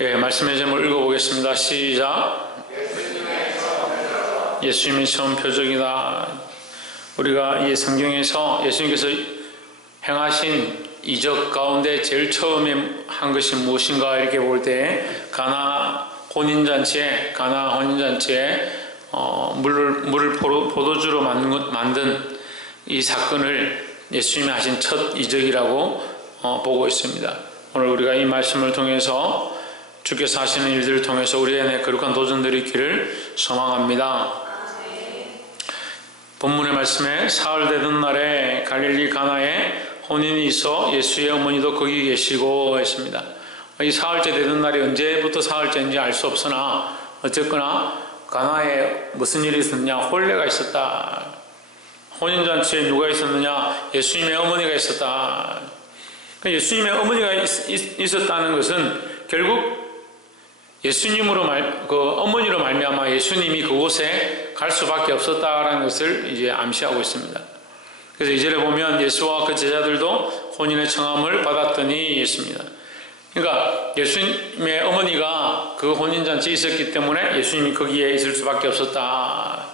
예, 말씀의 제목을 읽어보겠습니다. 시작. 예수님의 처음 표적이다. 우리가 이 성경에서 예수님께서 행하신 이적 가운데 제일 처음에 한 것이 무엇인가 이렇게 볼 때 가나 혼인잔치에 물을 포도주로 만든 이 사건을 예수님이 하신 첫 이적이라고 보고 있습니다. 오늘 우리가 이 말씀을 통해서 주께서 하시는 일들을 통해서 우리 안에 거룩한 도전들이 있기를 소망합니다. 본문의 말씀에 사흘 되던 날에 갈릴리 가나에 혼인이 있어 예수의 어머니도 거기 계시고 했습니다. 이 사흘째 되던 날이 언제부터 사흘째인지 알 수 없으나 어쨌거나 가나에 무슨 일이 있었느냐? 혼례가 있었다. 혼인잔치에 누가 있었느냐? 예수님의 어머니가 있었다. 예수님의 어머니가 있었다는 것은 결국 예수님으로 어머니로 말미암아 예수님이 그곳에 갈 수밖에 없었다라는 것을 이제 암시하고 있습니다. 그래서 2절에 보면 예수와 그 제자들도 혼인의 청함을 받았더니 했습니다. 그러니까 예수님의 어머니가 그 혼인잔치에 있었기 때문에 예수님이 거기에 있을 수밖에 없었다.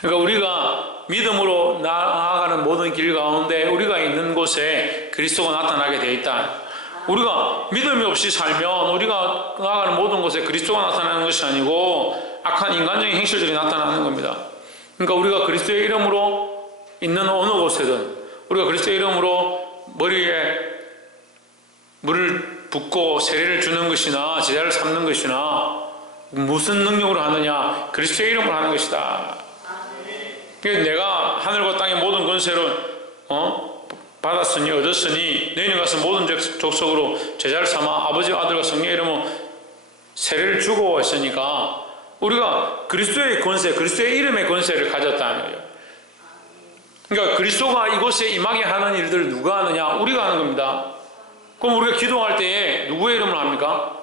그러니까 우리가 믿음으로 나아가는 모든 길 가운데 우리가 있는 곳에 그리스도가 나타나게 되어 있다. 우리가 믿음이 없이 살면 우리가 나아가는 모든 곳에 그리스도가 나타나는 것이 아니고 악한 인간적인 행실들이 나타나는 겁니다. 그러니까 우리가 그리스도의 이름으로 있는 어느 곳에든 우리가 그리스도의 이름으로 머리에 물을 붓고 세례를 주는 것이나 제자를 삼는 것이나 무슨 능력으로 하느냐? 그리스도의 이름으로 하는 것이다. 그래서 내가 하늘과 땅의 모든 권세를 받았으니 얻었으니 너희는 가서 모든 족속으로 제자를 삼아 아버지와 아들과 성령의 이름으로 세례를 주고 했으니까 우리가 그리스도의 권세, 그리스도의 이름의 권세를 가졌다는 거예요. 그러니까 그리스도가 이곳에 임하게 하는 일들을 누가 하느냐? 우리가 하는 겁니다. 그럼 우리가 기도할 때에 누구의 이름으로 합니까?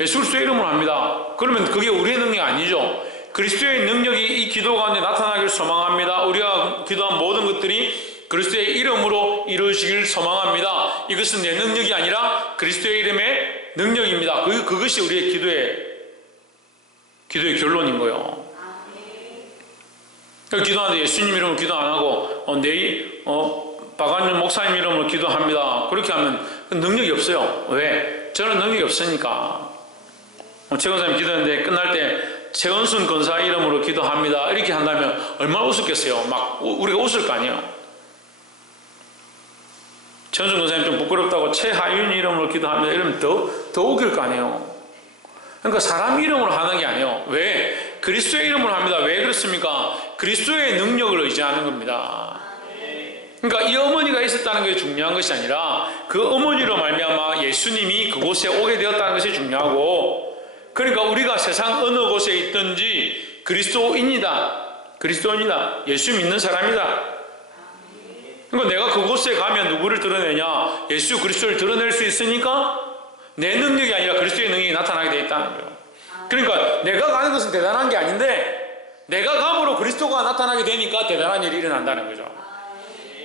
예수 그리스도의 이름으로 합니다. 그러면 그게 우리의 능력이 아니죠. 그리스도의 능력이 이 기도 가운데 나타나기를 소망합니다. 우리가 기도한 모든 것들이 그리스도의 이름으로 이루어지길 소망합니다. 이것은 내 능력이 아니라 그리스도의 이름의 능력입니다. 그것이 우리의 기도의 결론인 거예요. 기도하는데 예수님 이름으로 기도 안 하고 박완준 목사님 이름으로 기도합니다. 그렇게 하면 능력이 없어요. 왜? 저는 능력이 없으니까. 최 권사님 기도했는데 끝날 때 최원순 권사 이름으로 기도합니다. 이렇게 한다면 얼마나 웃었겠어요. 막 우리가 웃을 거 아니에요. 최원순 권사님 좀 부끄럽다고 최하윤 이름으로 기도합니다. 이러면 더 웃길 거 아니에요. 그러니까 사람 이름으로 하는 게 아니에요. 왜? 그리스도의 이름으로 합니다. 왜 그렇습니까? 그리스도의 능력을 의지하는 겁니다. 그러니까 이 어머니가 있었다는 게 중요한 것이 아니라 그 어머니로 말미암아 예수님이 그곳에 오게 되었다는 것이 중요하고, 그러니까 우리가 세상 어느 곳에 있든지 그리스도인이다. 예수 믿는 사람이다. 그러니까 내가 그곳에 가면 누구를 드러내냐? 예수 그리스도를 드러낼 수 있으니까 내 능력이 아니라 그리스도의 능력이 나타나게 되어 있다는 거예요. 그러니까 내가 가는 것은 대단한 게 아닌데 내가 감으로 그리스도가 나타나게 되니까 대단한 일이 일어난다는 거죠.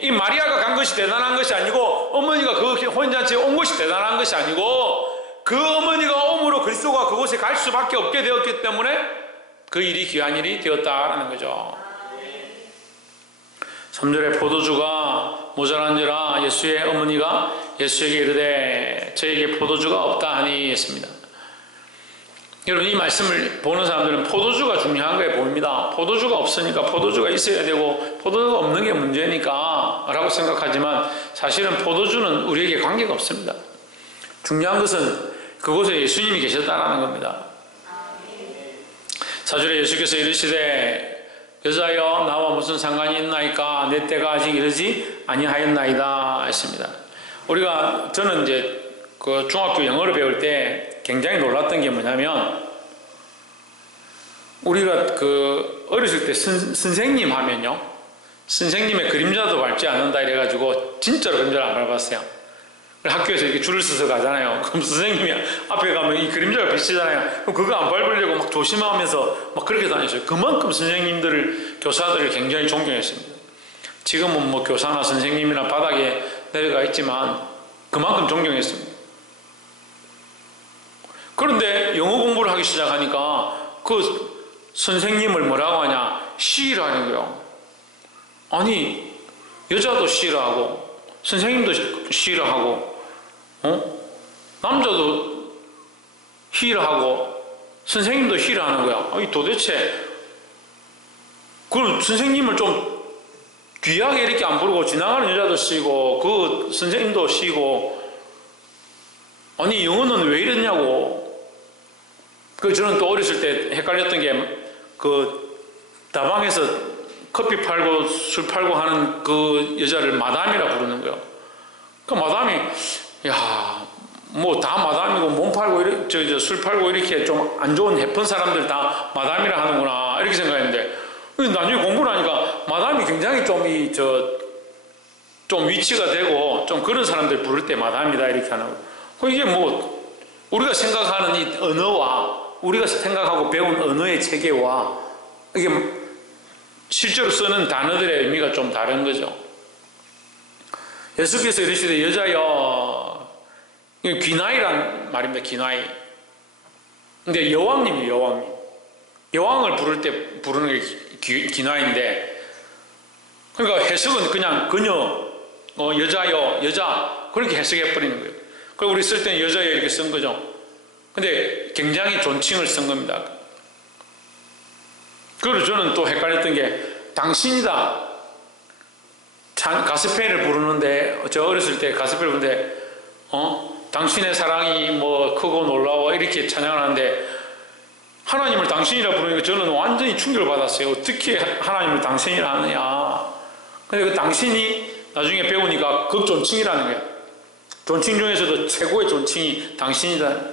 이 마리아가 간 것이 대단한 것이 아니고 어머니가 그 혼인잔치에 온 것이 대단한 것이 아니고 그 어머니가 옴으로 그리스도가 그곳에 갈 수밖에 없게 되었기 때문에 그 일이 귀한 일이 되었다라는 거죠. 3절에 포도주가 모자란지라 예수의 어머니가 예수에게 이르되 저에게 포도주가 없다 하니 했습니다. 여러분, 이 말씀을 보는 사람들은 포도주가 중요한 거에 보입니다. 포도주가 없으니까 포도주가 있어야 되고 포도주가 없는 게 문제니까 라고 생각하지만 사실은 포도주는 우리에게 관계가 없습니다. 중요한 것은 그곳에 예수님이 계셨다는 겁니다. 4절에 예수께서 이르시되 여자여 나와 무슨 상관이 있나이까? 내 때가 아직 이르지 아니하였나이다 했습니다. 저는 이제 그 중학교 영어를 배울 때 굉장히 놀랐던 게 뭐냐면, 우리가 어렸을 때 선생님 하면요, 선생님의 그림자도 밟지 않는다 이래가지고 진짜로 그림자를 안 밟았어요. 학교에서 이렇게 줄을 서서 가잖아요. 그럼 선생님이 앞에 가면 이 그림자가 비치잖아요. 그럼 그거 안 밟으려고 막 조심하면서 막 그렇게 다녔어요. 그만큼 교사들을 굉장히 존경했습니다. 지금은 뭐 교사나 선생님이나 바닥에 내려가 있지만 그만큼 존경했습니다. 그런데 영어 공부를 하기 시작하니까 그 선생님을 뭐라고 하냐? 시를 하는 거예요. 아니, 여자도 시를 하고 선생님도 시를 하고 남자도 시를 하고 선생님도 시를 하는 거야. 아니, 도대체 그럼 선생님을 좀 귀하게 이렇게 안 부르고 지나가는 여자도 시고 그 선생님도 시고, 아니 영어는 왜 이랬냐고. 그 저는 또 어렸을 때 헷갈렸던 게 그 다방에서 커피 팔고 술 팔고 하는 그 여자를 마담이라 부르는 거예요. 그 마담이, 야, 뭐 다 마담이고 몸 팔고 이렇게 술 팔고 이렇게 좀 안 좋은 해픈 사람들 다 마담이라 하는구나 이렇게 생각했는데, 나중에 공부를 하니까 마담이 굉장히 좀 위치가 되고 좀 그런 사람들 부를 때 마담이다 이렇게 하는 거예요. 이게 뭐 우리가 생각하는 이 언어와 우리가 생각하고 배운 언어의 체계와 이게 실제로 쓰는 단어들의 의미가 좀 다른 거죠. 예수께서 이르시되 여자여, 귀나이란 말입니다. 귀나이. 근데 여왕님이에요. 여왕님. 여왕을 부를 때 부르는 게 귀나이인데, 그러니까 해석은 그냥 그녀, 여자여, 여자 그렇게 해석해 버리는 거예요. 그리고 우리 쓸 때는 여자여 이렇게 쓴 거죠. 근데 굉장히 존칭을 쓴 겁니다. 그리고 저는 또 헷갈렸던 게 당신이다. 가스펠을 부르는데, 저 어렸을 때 가스펠을 부르는데 당신의 사랑이 뭐 크고 놀라워 이렇게 찬양을 하는데 하나님을 당신이라 부르니까 저는 완전히 충격을 받았어요. 어떻게 하나님을 당신이라 하느냐. 근데 그 당신이 나중에 배우니까 극존칭이라는 거예요. 존칭 중에서도 최고의 존칭이 당신이다.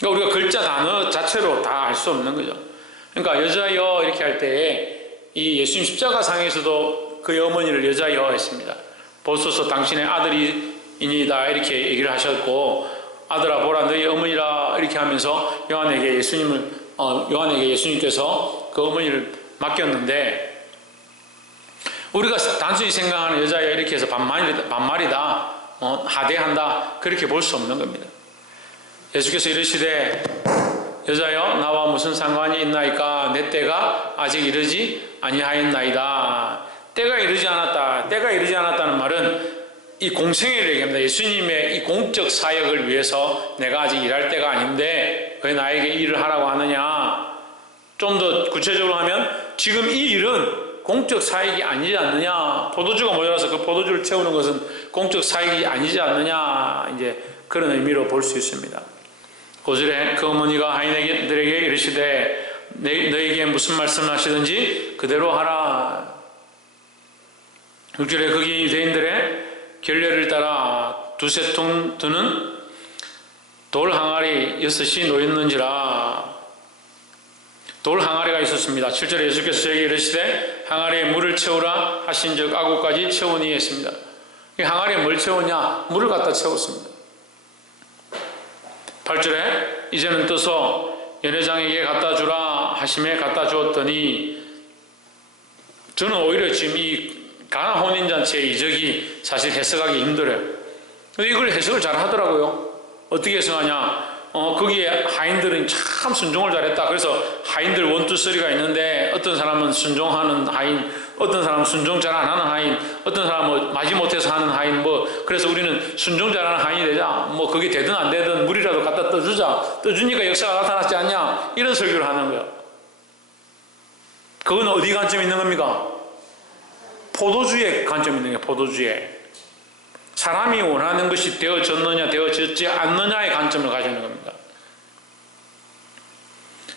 그러니까 우리가 글자 단어 자체로 다 알 수 없는 거죠. 그러니까 여자여 이렇게 할 때 이 예수님 십자가상에서도 그의 어머니를 여자여 했습니다. 보소서 당신의 아들이니이다 이렇게 얘기를 하셨고, 아들아 보라 너희 어머니라 이렇게 하면서 요한에게 예수님께서 그 어머니를 맡겼는데, 우리가 단순히 생각하는 여자여 이렇게 해서 반말이다, 하대한다 그렇게 볼 수 없는 겁니다. 예수께서 이르시되 여자여 나와 무슨 상관이 있나이까, 내 때가 아직 이르지 아니하였나이다. 때가 이르지 않았다. 때가 이르지 않았다는 말은 이 공생애를 얘기합니다. 예수님의 이 공적 사역을 위해서 내가 아직 일할 때가 아닌데 왜 나에게 일을 하라고 하느냐. 좀 더 구체적으로 하면 지금 이 일은 공적 사역이 아니지 않느냐. 포도주가 모자라서 그 포도주를 채우는 것은 공적 사역이 아니지 않느냐. 이제 그런 의미로 볼 수 있습니다. 5절에 그 어머니가 하인들에게 이르시되 너에게 무슨 말씀을 하시든지 그대로 하라. 6절에 거기 유대인들의 결례를 따라 두세 통 드는 돌 항아리 6이 놓였는지라. 돌 항아리가 있었습니다. 7절에 예수께서 저에게 이르시되 항아리에 물을 채우라 하신즉 아구까지 채우니 했습니다. 이 항아리에 뭘 채우냐? 물을 갖다 채웠습니다. 8절에 이제는 떠서 연회장에게 갖다 주라 하심에 갖다 주었더니, 저는 오히려 지금 이 가나 혼인잔치의 이적이 사실 해석하기 힘들어요. 근데 이걸 해석을 잘 하더라고요. 어떻게 해석하냐? 거기에 하인들은 참 순종을 잘했다. 그래서 하인들 1, 2, 3가 있는데 어떤 사람은 순종하는 하인, 어떤 사람은 순종 잘 안 하는 하인, 어떤 사람은 마지못해서 하는 하인, 그래서 우리는 순종 잘하는 하인이 되자. 그게 되든 안 되든 물이라도 갖다 떠주자. 떠주니까 역사가 나타났지 않냐. 이런 설교를 하는 거예요. 그건 어디 관점이 있는 겁니까? 포도주의 관점이 있는 거예요. 포도주의. 사람이 원하는 것이 되어졌느냐 되어졌지 않느냐의 관점을 가지고 있는 겁니다.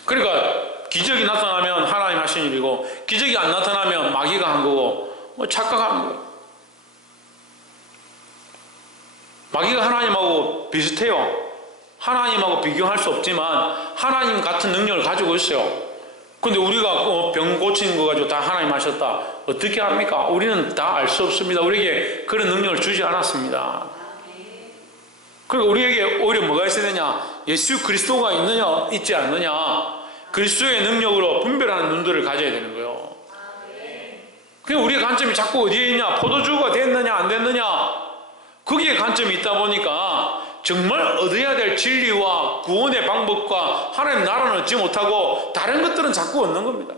그러니까 기적이 나타나면 하나님 하신 일이고, 기적이 안 나타나면 마귀가 한 거고, 착각하는 거예요. 마귀가 하나님하고 비슷해요. 하나님하고 비교할 수 없지만 하나님 같은 능력을 가지고 있어요. 근데 우리가 병 고치는 거 가지고 다 하나님 하셨다. 어떻게 합니까? 우리는 다 알 수 없습니다. 우리에게 그런 능력을 주지 않았습니다. 그러니까 우리에게 오히려 뭐가 있어야 되냐? 예수 그리스도가 있느냐, 있지 않느냐. 그리스도의 능력으로 분별하는 눈들을 가져야 되는 거예요. 그냥 우리의 관점이 자꾸 어디에 있냐? 포도주가 됐느냐, 안 됐느냐? 거기에 관점이 있다 보니까 정말 얻어야 될 진리와 구원의 방법과 하나님 나라는 얻지 못하고 다른 것들은 자꾸 얻는 겁니다.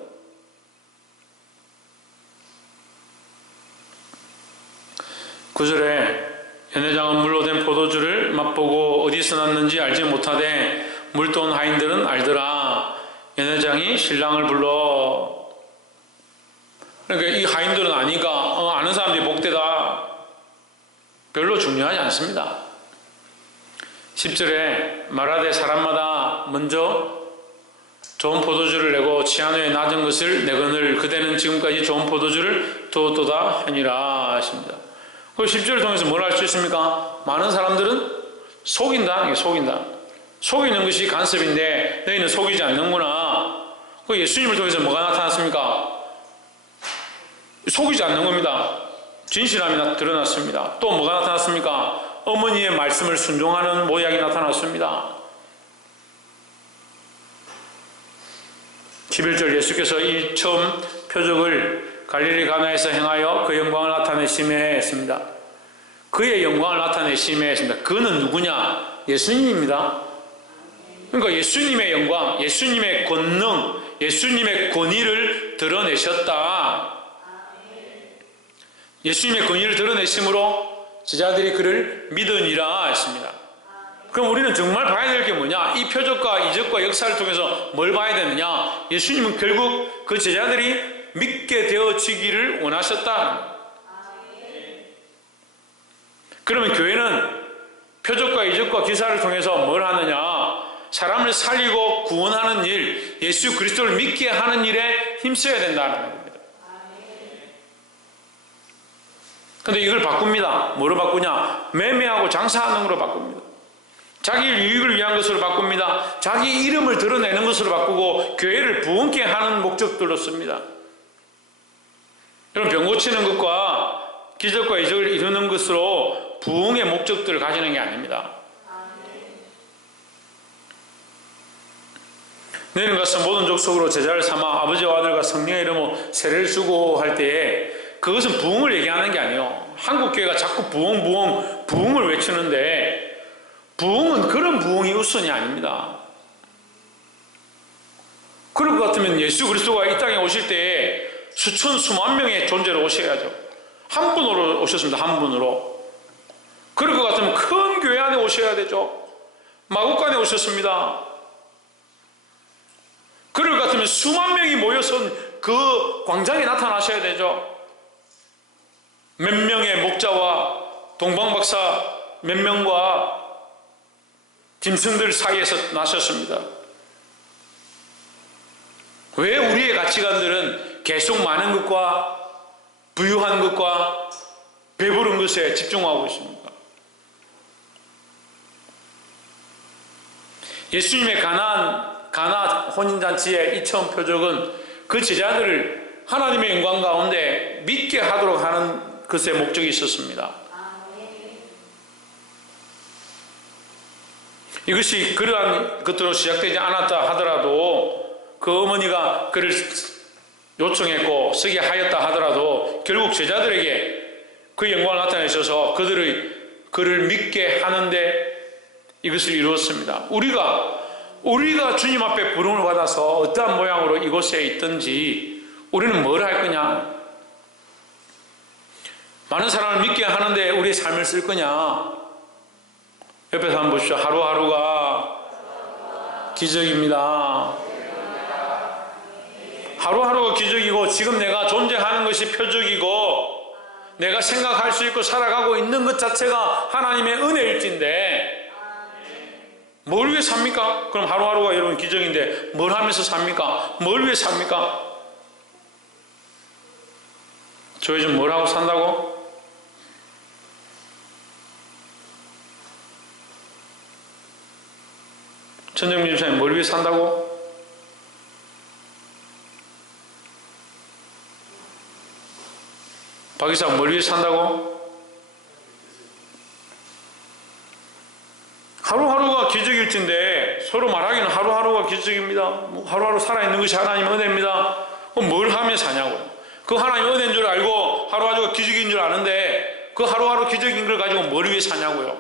구절에 연회장은 물로 된 포도주를 맛보고 어디서 났는지 알지 못하되 물도 온 하인들은 알더라. 연회장이 신랑을 불러. 그러니까 이 하인들은 아니까 아는 사람들이 복되다. 별로 중요하지 않습니다. 10절에 말하되 사람마다 먼저 좋은 포도주를 내고 취한 후에 낮은 것을 내거늘 그대는 지금까지 좋은 포도주를 두었도다 하니라 하십니다. 그 10절을 통해서 뭘 알 수 있습니까? 많은 사람들은 속인다. 속이는 것이 간섭인데 너희는 속이지 않는구나. 그 예수님을 통해서 뭐가 나타났습니까? 속이지 않는 겁니다. 진실함이 드러났습니다. 또 뭐가 나타났습니까? 어머니의 말씀을 순종하는 모양이 나타났습니다. 11절 예수께서 이 처음 표적을 갈릴리 가나에서 행하여 그 영광을 나타내심에 했습니다. 그의 영광을 나타내심에 했습니다. 그는 누구냐? 예수님입니다. 그러니까 예수님의 영광, 예수님의 권능, 예수님의 권위를 드러내셨다. 예수님의 권위를 드러내심으로 제자들이 그를 믿으니라 했습니다. 그럼 우리는 정말 봐야 될 게 뭐냐? 이 표적과 이적과 역사를 통해서 뭘 봐야 되느냐? 예수님은 결국 그 제자들이 믿게 되어지기를 원하셨다. 그러면 교회는 표적과 이적과 기사를 통해서 뭘 하느냐? 사람을 살리고 구원하는 일, 예수 그리스도를 믿게 하는 일에 힘써야 된다는 겁니다. 근데 이걸 바꿉니다. 뭐로 바꾸냐? 매매하고 장사하는 것으로 바꿉니다. 자기 유익을 위한 것으로 바꿉니다. 자기 이름을 드러내는 것으로 바꾸고 교회를 부흥케 하는 목적들로 씁니다. 여러분, 병 고치는 것과 기적과 이적을 이루는 것으로 부흥의 목적들을 가지는 게 아닙니다. 너희는 가서 모든 족속으로 제자를 삼아 아버지와 아들과 성령의 이름으로 세례를 주고 할 때에 그것은 부흥을 얘기하는 게 아니에요. 한국 교회가 자꾸 부흥을 외치는데 부흥은 그런 부흥이 우선이 아닙니다. 그럴 것 같으면 예수 그리스도가 이 땅에 오실 때에 수천 수만 명의 존재로 오셔야죠. 한 분으로 오셨습니다. 한 분으로. 그럴 것 같으면 큰 교회 안에 오셔야 되죠. 마국간에 오셨습니다. 그럴 것 같으면 수만 명이 모여서 그 광장에 나타나셔야 되죠. 몇 명의 목자와 동방박사 몇 명과 짐승들 사이에서 나셨습니다. 왜 우리의 가치관들은 계속 많은 것과 부유한 것과 배부른 것에 집중하고 있습니까? 예수님의 가나 혼인잔치의 이 처음 표적은 그 제자들을 하나님의 영광 가운데 믿게 하도록 하는 것의 목적이 있었습니다. 이것이 그러한 것들로 시작되지 않았다 하더라도 그 어머니가 그를 요청했고 쓰게 하였다 하더라도 결국 제자들에게 그 영광을 나타내셔서 그를 믿게 하는데 이것을 이루었습니다. 우리가 주님 앞에 부름을 받아서 어떠한 모양으로 이곳에 있든지 우리는 뭘 할 거냐? 많은 사람을 믿게 하는데 우리의 삶을 쓸 거냐? 옆에서 한번 보십시오. 하루하루가 기적입니다. 하루하루가 기적이고 지금 내가 존재하는 것이 표적이고 내가 생각할 수 있고 살아가고 있는 것 자체가 하나님의 은혜일진데 뭘 위해 삽니까? 그럼 하루하루가 여러분 기적인데 뭘 하면서 삽니까? 뭘 위해 삽니까? 저 요즘 뭘 하고 산다고? 천정민 집사님 뭘 위해 산다고? 박 이사 뭘 위해 산다고? 하루하루가 기적일진데 서로 말하기는 하루하루가 기적입니다. 하루하루 살아있는 것이 하나님의 은혜입니다. 그럼 뭘 하며 사냐고요. 그 하나님의 은혜인 줄 알고 하루하루가 기적인 줄 아는데 그 하루하루 기적인 걸 가지고 뭘 위해 사냐고요.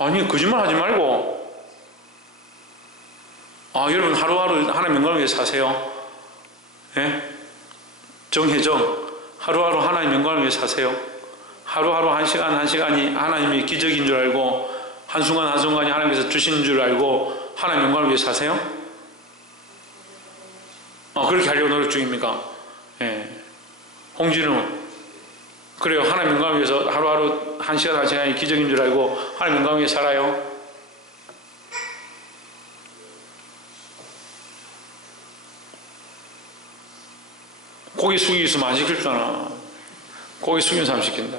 아니, 거짓말 하지 말고. 여러분 하루하루 하나님 영광을 위해 사세요. 예? 정혜정, 하루하루 하나님 영광을 위해 사세요. 하루하루 한 시간 한 시간이 하나님의 기적인 줄 알고, 한순간 한순간이 하나님께서 주신 줄 알고 하나님 영광을 위해 사세요? 그렇게 하려고 노력 중입니까? 예. 홍진우, 그래요. 하나님 영광을 위해서 하루하루 한 시간 한 시간이 기적인 줄 알고 하나님 영광을 위해 살아요. 고개 숙이고 있으면 안 시켰잖아. 고개 숙이는 사람 시킨다.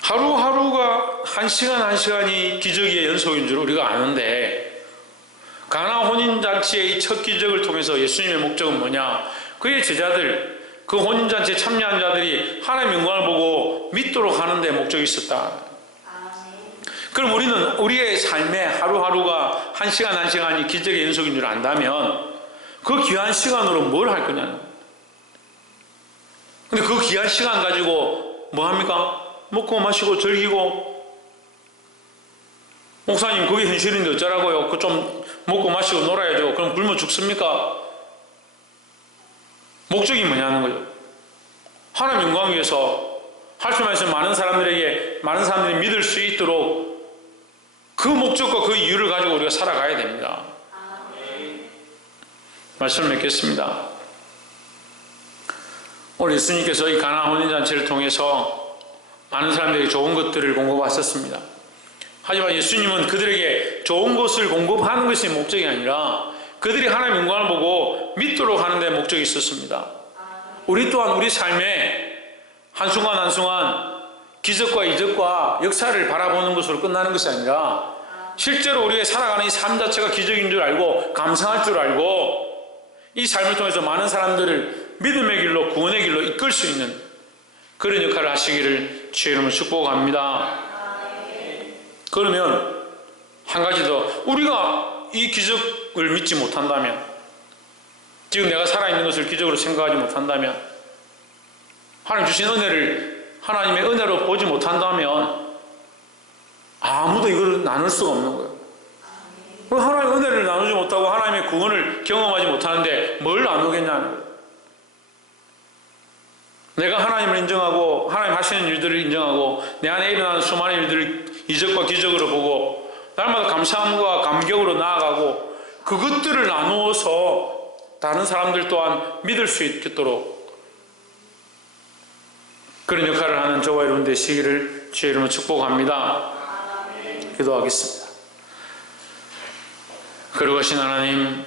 하루하루가 한 시간 한 시간이 기적의 연속인 줄 우리가 아는데, 가나 혼인잔치의 첫 기적을 통해서 예수님의 목적은 뭐냐? 그의 제자들, 그 혼인잔치에 참여한 자들이 하나님의 영광을 보고 믿도록 하는 데 목적이 있었다. 그럼 우리는 우리의 삶에 하루하루가 한 시간 한 시간이 기적의 연속인 줄 안다면 그 귀한 시간으로 뭘 할 거냐는. 근데 그 귀한 시간 가지고 뭐 합니까? 먹고 마시고 즐기고. 목사님, 그게 현실인데 어쩌라고요? 그 좀 먹고 마시고 놀아야죠. 그럼 굶어 죽습니까? 목적이 뭐냐는 거죠. 하나님 영광 위해서 할 수만 있으면 많은 사람들이 믿을 수 있도록 그 목적과 그 이유를 가지고 우리가 살아가야 됩니다. 말씀을 맺겠습니다. 오늘 예수님께서 이 가나 혼인잔치를 통해서 많은 사람들에게 좋은 것들을 공급하셨습니다. 하지만 예수님은 그들에게 좋은 것을 공급하는 것이 목적이 아니라 그들이 하나님의 영광을 보고 믿도록 하는 데 목적이 있었습니다. 우리 또한 우리 삶에 한순간 한순간 기적과 이적과 역사를 바라보는 것으로 끝나는 것이 아니라 실제로 우리의 살아가는 이 삶 자체가 기적인 줄 알고 감사할 줄 알고 이 삶을 통해서 많은 사람들을 믿음의 길로, 구원의 길로 이끌 수 있는 그런 역할을 하시기를 주의 이름으로 축복합니다. 그러면 한 가지 더, 우리가 이 기적을 믿지 못한다면, 지금 내가 살아있는 것을 기적으로 생각하지 못한다면, 하나님 주신 은혜를 하나님의 은혜로 보지 못한다면 아무도 이걸 나눌 수가 없는 거예요. 하나님의 은혜를 나누지 못하고 하나님의 구원을 경험하지 못하는데 뭘 나누겠냐는 거예요. 내가 하나님을 인정하고 하나님 하시는 일들을 인정하고 내 안에 일어나는 수많은 일들을 이적과 기적으로 보고 날마다 감사함과 감격으로 나아가고 그것들을 나누어서 다른 사람들 또한 믿을 수 있도록 그런 역할을 하는 저와 여러분 되시기를 주의 이름으로 축복합니다. 기도하겠습니다. 거룩하신 하나님,